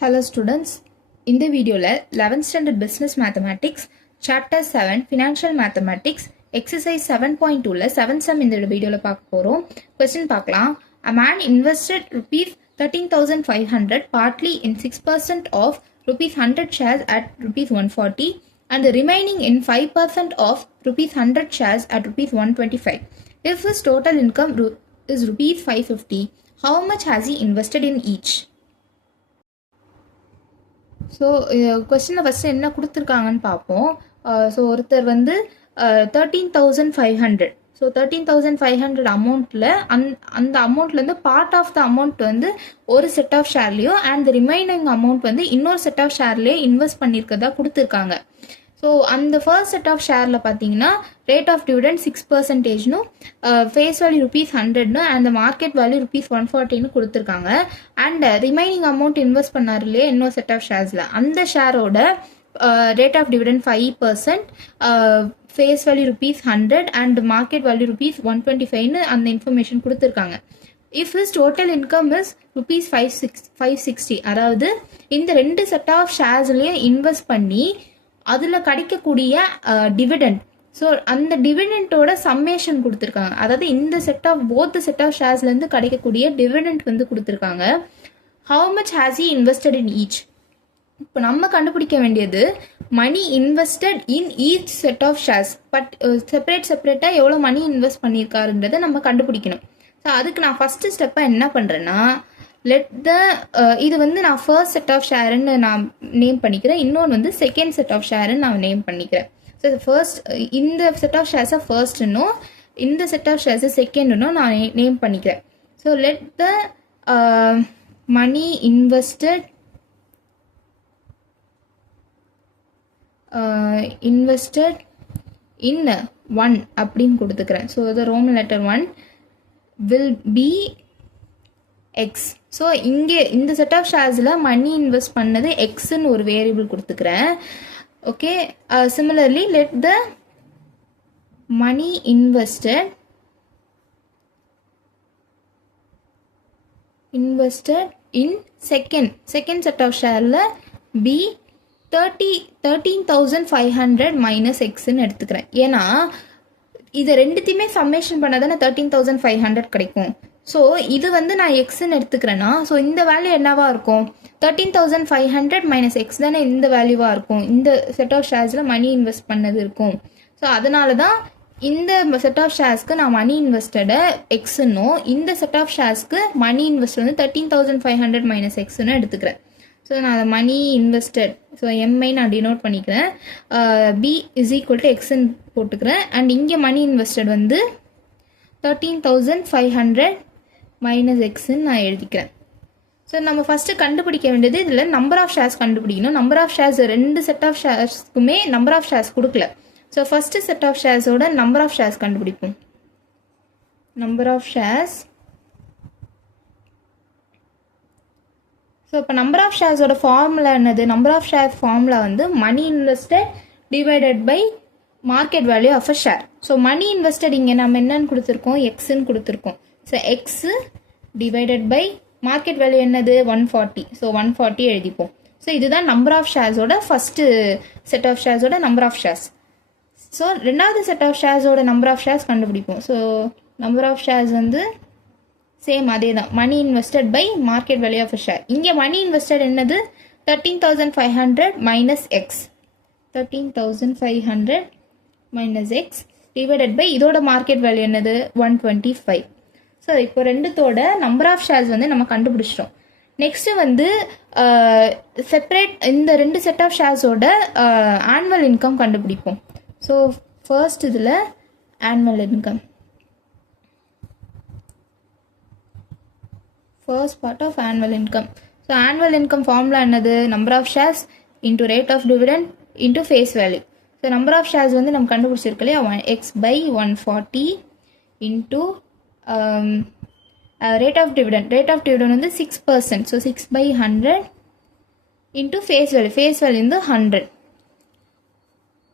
Hello students, இந்த வீடியோல 11th standard business mathematics chapter 7 financial mathematics exercise 7.2ல 7th sum இந்த வீடியோல பார்க்க போறோம். question பார்க்கலாம். A man invested rupees 13,500 partly in 6% of rupees 100 shares at rupees 140 and the remaining in 5% of rupees 100 shares at rupees 125. If his total income is rupees 550, how much has he invested in each? So கொஸ்டினில் first என்ன கொடுத்துருக்காங்கன்னு பார்ப்போம். So ஒருத்தர் வந்து 13,500 so 13,500 அமௌண்ட்டில் அந்த அமௌண்ட்லேருந்து part of the amount வந்து ஒரு செட் ஆஃப் ஷேர்லேயும் அண்ட் ரிமைனிங் அமௌண்ட் வந்து இன்னொரு செட் ஆஃப் ஷேர்லேயே இன்வெஸ்ட் பண்ணியிருக்கதா கொடுத்துருக்காங்க. ஸோ அந்த ஃபர்ஸ்ட் செட் ஆஃப் ஷேரில் பார்த்தீங்கன்னா rate of dividend 6%, face value rupees 100 and market value rupees 140 கொடுத்துருக்காங்க. அண்ட் ரிமைனிங் அமௌண்ட் இன்வெஸ்ட் பண்ணார் இல்லையே இன்னொரு செட் ஆஃப் ஷேர்ஸில் அந்த ஷேரோட rate of dividend 5%, face value rupees 100 and market value rupees 125 அந்த இன்ஃபர்மேஷன் கொடுத்துருக்காங்க. If is total income is rupees 560, அதாவது இந்த ரெண்டு செட் ஆஃப் ஷேர்ஸ்லேயும் இன்வெஸ்ட் பண்ணி அதில் கிடைக்கக்கூடிய டிவிடெண்ட், ஸோ அந்த டிவிடெண்ட்டோட சம்மேஷன் கொடுத்துருக்காங்க. அதாவது இந்த set of both set of ஷேர்ஸ்லேருந்து கிடைக்கக்கூடிய டிவிடெண்ட் வந்து கொடுத்துருக்காங்க. How much has he invested in each? இப்போ நம்ம கண்டுபிடிக்க வேண்டியது money invested in each set of shares. But செப்பரேட்டாக எவ்வளோ மணி இன்வெஸ்ட் பண்ணியிருக்காருன்றதை நம்ம கண்டுபிடிக்கணும். ஸோ அதுக்கு நான் ஃபஸ்ட்டு ஸ்டெப்பாக என்ன பண்ணுறேன்னா, இது வந்து நான் ஃபர்ஸ்ட் செட் ஆஃப் ஷேருன்னு நான் நேம் பண்ணிக்கிறேன், இன்னொன்று வந்து செகண்ட் செட் ஆஃப் ஷேருன்னு நான் நேம் பண்ணிக்கிறேன். ஸோ ஃபர்ஸ்ட் இந்த செட் ஆஃப் ஷேர்ஸை ஃபர்ஸ்ட்னும் இந்த செட் ஆஃப் ஷேர்ஸை செகண்ட்னும் நான் நேம் பண்ணிக்கிறேன். So let the money invested in 1 அப்படின்னு கொடுத்துக்கிறேன். So the roman letter 1 will be X. So இங்கே இந்த செட் ஆஃப் ஷேர்ஸில் மணி இன்வெஸ்ட் பண்ணது எக்ஸ்ன்னு ஒரு வேரியபிள் கொடுத்துக்கிறேன். Okay, similarly let the money invested in second set of ஷேரில் பி 13,500 மைனஸ் எக்ஸ்ன்னு எடுத்துக்கிறேன். ஏன்னா இதை ரெண்டுத்தையுமே சம்மேஷன் பண்ணால் தானே 13,500 கிடைக்கும். ஸோ இது வந்து நான் எக்ஸ்ன்னு எடுத்துக்கிறேன்னா, ஸோ இந்த வேல்யூ என்னவா இருக்கும்? 13,500 மைனஸ் எக்ஸ் தானே இந்த வேல்யூவாக இருக்கும். இந்த செட் ஆஃப் ஷேர்ஸில் மணி இன்வெஸ்ட் பண்ணது இருக்கும். ஸோ அதனால தான் இந்த செட் ஆஃப் ஷேர்ஸ்க்கு நான் மணி இன்வெஸ்டடை எக்ஸ்ன்னும் இந்த செட் ஆஃப் ஷேர்ஸ்க்கு மணி இன்வெஸ்ட் வந்து 13,500 மைனஸ் எக்ஸ்ன்னு எடுத்துக்கிறேன். ஸோ நான் அதை மணி இன்வெஸ்டட், ஸோ எம்ஐ நான் டினோட் பண்ணிக்கிறேன், பி இஸ் ஈக்குவல் டு எக்ஸ்ன்னு போட்டுக்கிறேன். அண்ட் இங்கே மணி இன்வெஸ்டட் வந்து 13,500 மைனஸ் எக்ஸ்ன்னு நான் எழுதிக்கிறேன். ஸோ நம்ம ஃபஸ்ட்டு கண்டுபிடிக்க வேண்டியது இதில் நம்பர் ஆஃப் ஷேர்ஸ் கண்டுபிடிக்கணும். நம்பர் ஆஃப் ஷேர்ஸ் ரெண்டு செட் ஆஃப் ஷேர்ஸ்க்குமே நம்பர் ஆஃப் ஷேர்ஸ் கொடுக்கல. ஸோ ஃபஸ்ட்டு செட் ஆஃப் ஷேர்ஸோட நம்பர் ஆஃப் ஷேர்ஸ் கண்டுபிடிப்போம். Number of shares. ஸோ இப்போ நம்பர் ஆஃப் ஷேர்ஸோட ஃபார்முலா என்னது? நம்பர் ஆஃப் ஷேர்ஸ் ஃபார்முலா வந்து money invested divided by market value of a share. So money invested இங்கே நம்ம என்னன்னு கொடுத்துருக்கோம்? எக்ஸ்ன்னு கொடுத்துருக்கோம். So X divided by market value என்னது? 140. ஸோ 140 எழுதிப்போம். ஸோ இதுதான் நம்பர் ஆஃப் ஷேர்ஸோட ஃபஸ்ட்டு செட் ஆஃப் ஷேர்ஸோட நம்பர் ஆஃப் ஷேர்ஸ். ஸோ ரெண்டாவது செட் ஆஃப் ஷேர்ஸோட நம்பர் ஆஃப் ஷேர்ஸ் கண்டுபிடிப்போம். ஸோ நம்பர் ஆஃப் ஷேர்ஸ் வந்து சேம் அதே தான், money invested by market value of a share. இங்கே மணி இன்வெஸ்டட் என்னது? 13,500 minus X. 13,500 minus X divided by இதோட மார்க்கெட் வேல்யூ என்னது? 125. ஸோ இப்போ ரெண்டுத்தோட நம்பர் ஆஃப் ஷேர்ஸ் வந்து நம்ம கண்டுபிடிச்சிட்டோம். நெக்ஸ்ட்டு வந்து செப்பரேட் இந்த ரெண்டு செட் ஆஃப் ஷேர்ஸோட ஆனுவல் இன்கம் கண்டுபிடிப்போம். ஸோ ஃபர்ஸ்ட் இதில் annual income, first part of annual income. So annual income formula என்னது? Number of shares into rate of dividend into face value. So number of shares வந்து நம்ம கண்டுபிடிச்சிருக்கு இல்லையா, X by 140 into rate of dividend. Rate of dividend வந்து 6%. So 6/100 into face value வந்து 100.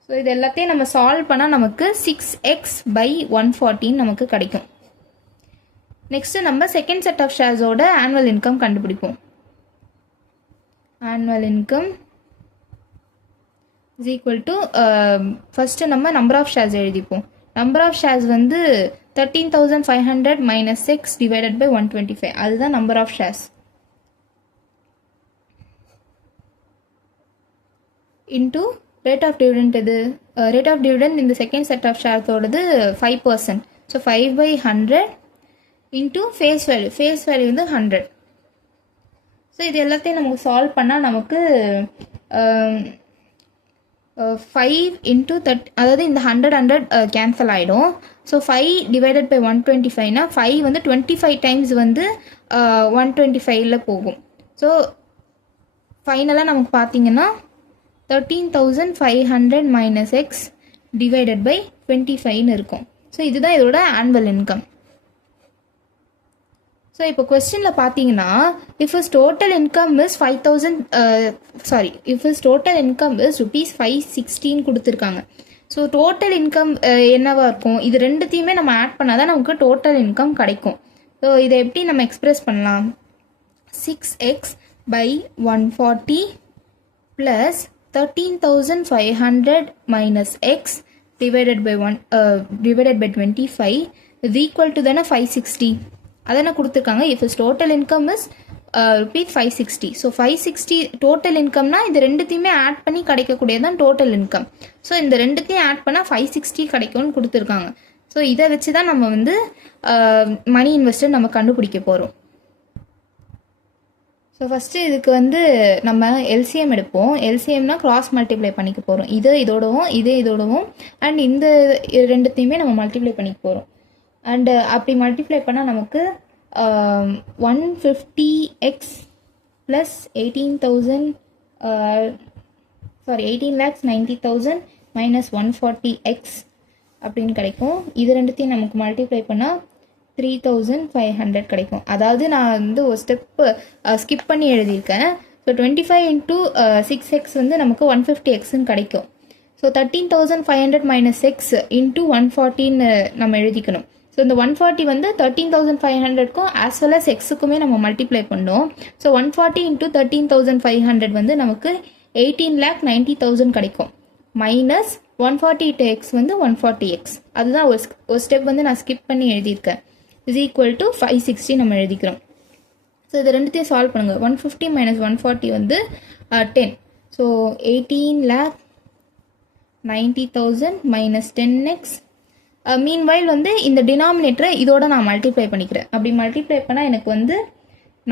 So இது எல்லாத்தையும் நம்ம சால்வ் பண்ணால் நமக்கு 6x/140 நமக்கு கிடைக்கும். நெக்ஸ்ட் நம்ம செகண்ட் செட் ஆஃப் ஷேர்ஸோட ஆனுவல் இன்கம் கண்டுபிடிப்போம். annual income is equal to first நம்ம நம்பர் ஆஃப் ஷேர்ஸ் எழுதிப்போம். நம்பர் ஆஃப் ஷேர்ஸ் வந்து 13,500 minus 6 divided by 125. அதுதான் number of shares. Into rate of dividend இது ரேட் ஆஃப் டிவிடெண்ட் இந்த second set of ஷேர்ஸோடது 5%. So 5/100 into face value வந்து 100. So இது எல்லாத்தையும் நமக்கு சால்வ் பண்ணால் நமக்கு 5 into 30, அதாவது இந்த 100 கேன்சல் ஆகிடும். ஸோ 5 divided by 125னா 5 வந்து 25 டைம்ஸ் வந்து 125ல் போகும். ஸோ ஃபைனலாக நமக்கு பார்த்தீங்கன்னா 13,500 minus x divided by 25ன்னு இருக்கும். ஸோ இதுதான் இதோட ஆனுவல் இன்கம். ஸோ இப்போ கொஸ்டினில் பார்த்தீங்கன்னா if is total income is 5,000 if is total income is ₹516 கொடுத்துருக்காங்க. ஸோ டோட்டல் இன்கம் என்னவா இருக்கும்? இது ரெண்டுத்தையுமே நம்ம ஆட் பண்ணால் தான் நமக்கு டோட்டல் இன்கம் கிடைக்கும். ஸோ இதை எப்படி நம்ம எக்ஸ்பிரஸ் பண்ணலாம்? 6x by 140 plus 13,500 minus x divided by 25 is equal to தானே 560. அதானே கொடுத்துருக்காங்க. If is total income is ₹560. So 560 total இன்கம்னா இது ரெண்டுத்தையுமே ஆட் பண்ணி கிடைக்கக்கூடியதான் டோட்டல் இன்கம். ஸோ இந்த ரெண்டுத்தையும் ஆட் பண்ணால் 560 கிடைக்கும்னு கொடுத்துருக்காங்க. ஸோ இதை வச்சு தான் நம்ம வந்து மணி இன்வெஸ்டர் நம்ம கண்டுபிடிக்க போகிறோம். ஸோ ஃபஸ்ட்டு இதுக்கு வந்து நம்ம எல்சிஎம் எடுப்போம். எல்சிஎம்னா கிராஸ் மல்டிப்ளை பண்ணிக்க போகிறோம். இதோடவும் அண்ட் இந்த ரெண்டுத்தையுமே நம்ம மல்டிப்ளை பண்ணிக்க போகிறோம். அண்டு அப்படி மல்டிப்ளை பண்ணால் நமக்கு 150x ப்ளஸ் 18,90,000 மைனஸ் 140x அப்படின்னு கிடைக்கும். இது ரெண்டுத்தையும் நமக்கு மல்டிப்ளை பண்ணால் 3,500 கிடைக்கும். அதாவது நான் வந்து ஒரு ஸ்டெப்பு ஸ்கிப் பண்ணி எழுதியிருக்கேன். ஸோ 25 into 6x வந்து நமக்கு 150xன்னு கிடைக்கும். ஸோ 13,500 minus x into 140ன்னு நம்ம எழுதிக்கணும். ஸோ இந்த 140 வந்து 13,500க்கும் ஆஸ் வெல் அஸ் எக்ஸுக்குமே நம்ம மல்டிப்ளை பண்ணோம். ஸோ 140 into 13,500 வந்து நமக்கு 18,90,000 கிடைக்கும். மைனஸ் 140 into x வந்து 140x. அதுதான் ஒரு ஸ்டெப் வந்து நான் ஸ்கிப் பண்ணி எழுதியிருக்கேன். இஸ் ஈக்குவல் டு 560 நம்ம எழுதிக்கிறோம். ஸோ இது ரெண்டுத்தையும் சால்வ் பண்ணுங்கள். 150 minus 140 வந்து 10. So 18,90,000 minus 10x. மீன்வைல் வந்து இந்த டினாமினேட்டரை இதோட நான் மல்டிப்ளை பண்ணிக்கிறேன். அப்படி மல்டிப்ளை பண்ணால் எனக்கு வந்து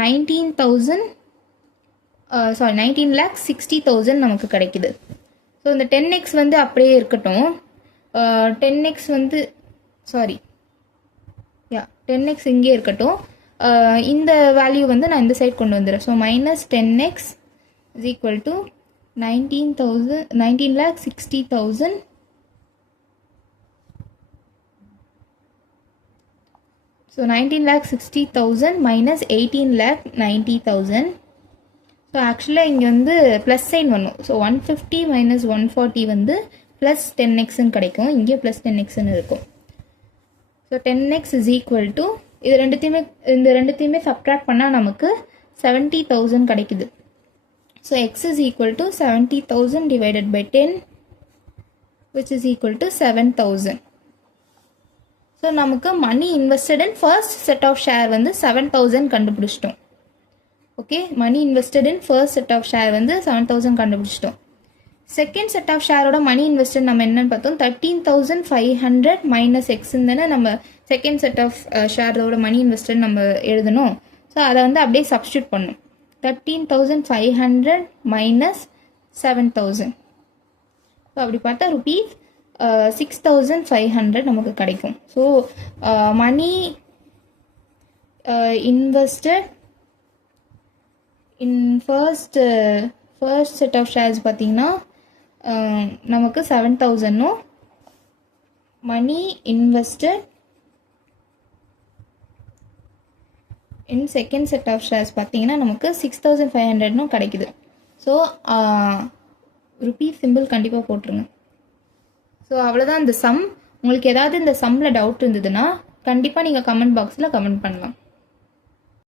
19,60,000 நமக்கு கிடைக்குது. ஸோ இந்த 10x வந்து அப்படியே இருக்கட்டும். 10x வந்து 10x இங்கே இருக்கட்டும். இந்த வேல்யூ வந்து நான் இந்த சைட் கொண்டு வந்துடுறேன். So minus 10x is equal to 19,60,000 so 19,60,000 minus 18,90,000. So ஆக்சுவலாக இங்கே வந்து ப்ளஸ் சைன் வரணும். ஸோ 150 மைனஸ் 140 வந்து ப்ளஸ் 10xன்னு கிடைக்கும். இங்கே ப்ளஸ் 10xன்னு இருக்கும். So 10x is equal to இந்த ரெண்டுத்தையுமே சப்ட்ராக்ட் பண்ணால் நமக்கு 70,000 கிடைக்குது. So X is equal to 70,000 divided by 10 which is equal to 7,000. So நமக்கு money invested in first set of share வந்து 7,000 கண்டுபிடிச்சிட்டோம். Okay, money invested in first set of share வந்து 7,000 கண்டுபிடிச்சிட்டோம். செகண்ட் செட் ஆஃப் ஷேரோட money invested நம்ம என்னன்னு பார்த்தோம், 13,500 minus எக்ஸ்ன்னு தானே நம்ம செகண்ட் செட் ஆஃப் ஷேரோட மணி இன்வெஸ்டட் நம்ம எழுதணும். ஸோ அதை வந்து அப்படியே சப்ஸ்டியூட் பண்ணணும். 13,500 மைனஸ் 7,000. ஸோ அப்படி பார்த்தா ருபீஸ் 6,500 நமக்கு கிடைக்கும். So money invested in first set of shares பார்த்தீங்கன்னா நமக்கு 7,000னும் money invested in second set of shares பார்த்தீங்கன்னா நமக்கு 6,500னும் கிடைக்குது. ஸோ ருபீஸ் சிம்பிள் கண்டிப்பாக போட்டுருங்க. ஸோ அவ்வளோதான் இந்த சம். உங்களுக்கு ஏதாவது இந்த சம்மில் டவுட் இருந்ததுன்னா கண்டிப்பாக நீங்கள் கமெண்ட் பாக்ஸில் கமெண்ட் பண்ணலாம்.